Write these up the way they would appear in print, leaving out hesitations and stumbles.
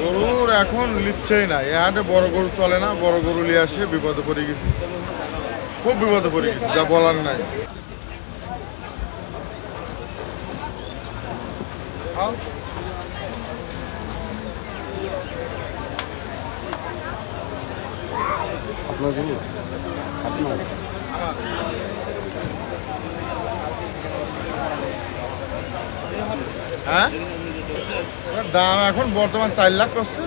গরুর এখন লিখছেই না, এ হাটে বড় গরু চলে না, বড় গরু নিয়ে আসে বিপদে পড়ে গেছি, খুব বিপদে পড়ে গেছি, যা বলার নাই। আপনার গরু আপনার হ্যাঁ, দাম এখন বর্তমান 4 লাখ করছে,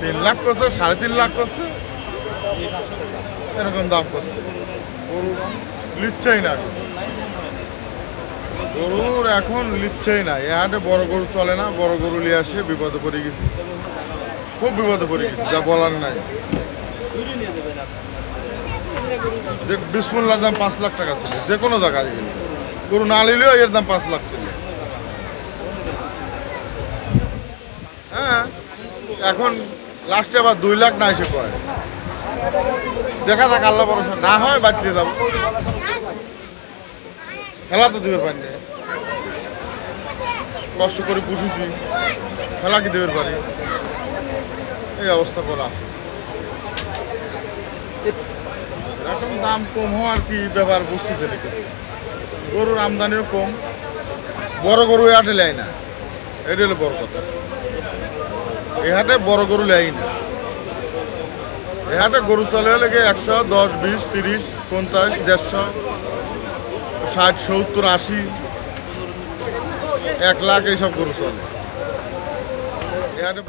3 লাখ করছে, 3.5 লাখ করছে, এরকম দাম করছে। গরু লিখছেই না, গরুর এখন লিখছেই না, এ হাটে বড় গরু চলে না, বড় গরু নিয়ে আসে বিপদে পড়ে গেছি, খুব বিপদে পড়ে গেছি, যা বলার নাই। বিসমুল্লার দাম 5 লাখ টাকা ছিল, যে কোনো জায়গায় গেলে গরু না নিলেও এর দাম 5 লাখ ছিল। হ্যাঁ, এখন লাস্টে আবার 2 লাখ না এসে পড়ে, দেখা যাক, আল্লাহ ভরসা, না হয় বাঁচিয়ে যাবো, খেলা তো দিতে পারি না, কষ্ট করে পুষেছি, খেলা কি দেবের পারি, এই অবস্থা করে আছে। এখন দাম কম হওয়ার কি ব্যাপার বুঝতেছে নাকি, গরুর আমদানিও কম, বড় গরু এ হাটে নেয় না, এটা হলো বড় কথা। এ হাটে বড় গরু নেয় না, এ হাটে গরু চলে হলে 110, 20, 30, 50, 150, 60, 70, 80, 1 লাখ এইসব গরু চলে এ হাটে।